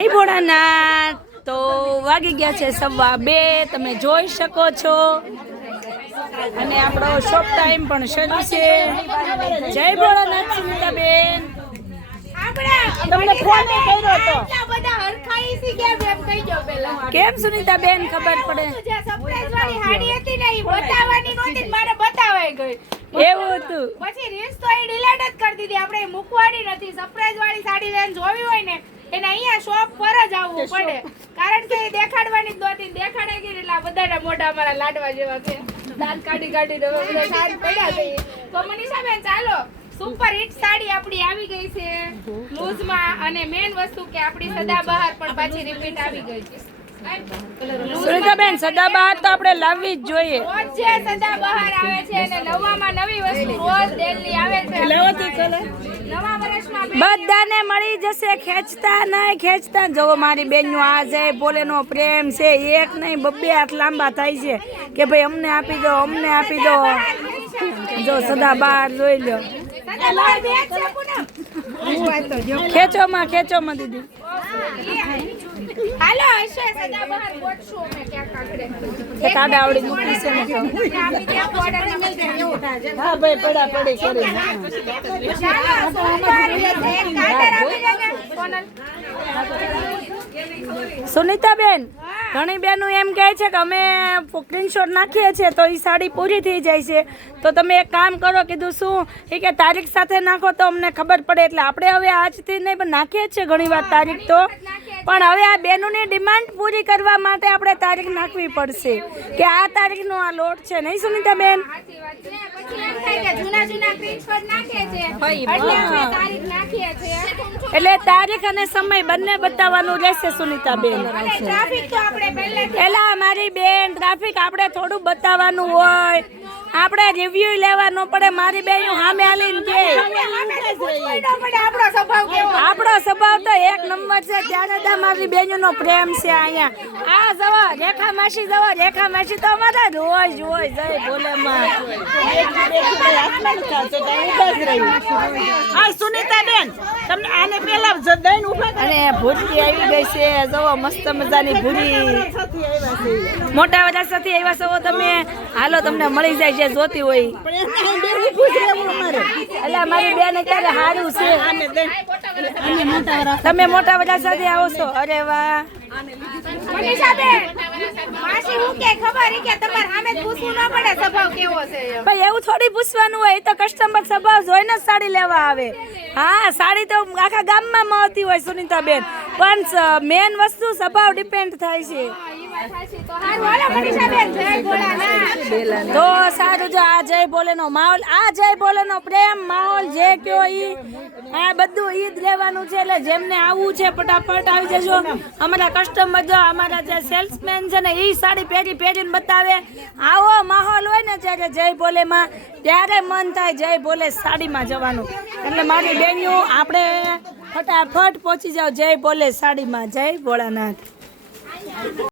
જય ભોળાનાથ। તો વાગી ગયા છે 2:15। તમે જોઈ શકો છો અને આપણો શોપ ટાઈમ પણ શરૂ છે। જય ભોળાનાથ સુનિતાબેન। તમને ફોન કર્યો તો કેમ સુનિતાબેન ખબર પડે? એવું હતું પછી રીલ્સ તો એ ડિલીટ જ કરી દીધી। આપણે મૂકવાની નથી। સરપ્રાઈઝ વાળી સાડી લેન જોવી હોય ને એને અહીંયા શોપ પર જ આવવું પડે, કારણ કે એ દેખાડવાની જ નહોતી। દેખાડે ગઈ એટલે બધાના મોઢા અમારા લાડવા જેવા છે। દાંત કાઢી કાઢીને બધા સાજ પડ્યા છે। તો મનીષાબેન ચાલો, સુપર હિટ સાડી આપણી આવી ગઈ છે લૂઝમાં, અને મેઈન વસ્તુ કે આપણી સદાબહાર પણ પાછી રિપીટ આવી ગઈ છે। સુનિતાબેન સદાબહાર તો આપણે લાવવી જ જોઈએ। રોજ જે સદાબહાર આવે છે અને નવામાં નવી વસ્તુ રોજ ડેલી આવે છે। નવા વર્ષમાં બધાને મળી જશે, ખેંચતા નહીં ખેંચતા। જો મારી બેનનું આ જય ભોલેનો પ્રેમ છે, એક નહીં 2 હાથ લાંબા થાય છે કે ભાઈ અમને આપી દો, અમને આપી દો। જો સદાબહાર જોઈ લો, ખેંચોમાં દીદી। હાલો હશે સદાબહાર ગોઠશું અમે ક્યાં કાકડે કાડા આવડી મૂકી છે ને તો હા ભાઈ પડા પડી કરી સુનિતાબેન, ઘણી બહેનો એમ કહે છે કે અમે સ્ક્રીનશોટ નાખીએ છીએ તો એ સાડી પૂરી થઈ જાય છે, તો તમે એક કામ કરો। કીધું શું એ કે તારીખ સાથે નાખો તો અમને ખબર પડે। એટલે આપણે હવે આજથી નહીં પણ નાખીએ છીએ ઘણી વાર તારીખ તો, પણ હવે આ બહેનોની ડિમાન્ડ પૂરી કરવા માટે આપણે તારીખ નાખવી પડશે કે આ તારીખનો આ લોટ છે, નહીં સુનિતાબેન? એટલે તારીખ અને સમય બંને બતાવવાનું રહેશે સુનિતાબેન। એલા મારી બેન, ટ્રાફિક આપણે થોડું બતાવવાનું હોય, આપણે રિવ્યુ લેવા ન પડે। મારી બેન સામે હાલીને કે આપણો સ્વભાવ તો 1 નંબર છે। ત્યારે મારી બેનનો પ્રેમ છે। અહીંયા આ જવો રેખા માસી, જવો રેખા માસી તો અમારા રોજ હોય। જય ભોલે માં। સુનિતાબેન તમને આને પેલા દઈને ઉભા અને ભૂરી આવી ગઈ છે। જવો મસ્ત મજાની ભૂરી મોટા બધા સાથે આવ્યા છો તમે। હાલો તમને મળી જાય છે જોતી હોય। એટલે મારી બેન અત્યારે સારું છે, તમે મોટા બધા સાથે આવો છો। અરે વાહ મનીષાબેન, માસી હું કે ખબર કે તમારે સામે પૂછવું ન પડે સ્વભાવ કેવો છે? ભાઈ એવું થોડી પૂછવાનું હોય, તો કસ્ટમર સ્વભાવ જોઈને જ સાડી લેવા આવે। હા, સાડી તો આખા ગામમાં મળતી હોય સુનિતાબેન, પણ મેન વસ્તુ સ્વભાવ ડિપેન્ડ થાય છે। તો સારું, જો આ જય ભોલેનો માહોલ, આ જય ભોલેનો પ્રેમ માહોલ જે કયો ઈ આ બધું ઈ જ લેવાનું છે। એટલે જેમને આવવું છે ફટાફટ આવી જજો। અમારા કસ્ટમર જો અમારા જે સેલ્સમેન છે ને ઈ સાડી પહેરીને બતાવે। આવો માહોલ હોય ને જ્યારે જય ભોલેમાં, ત્યારે મન થાય જય ભોલે સાડીમાં જવાનું। એટલે મારી બેનીઓ આપણે ફટાફટ પહોંચી જાઓ જય ભોલે સાડીમાં। જય ભોળાનાથ।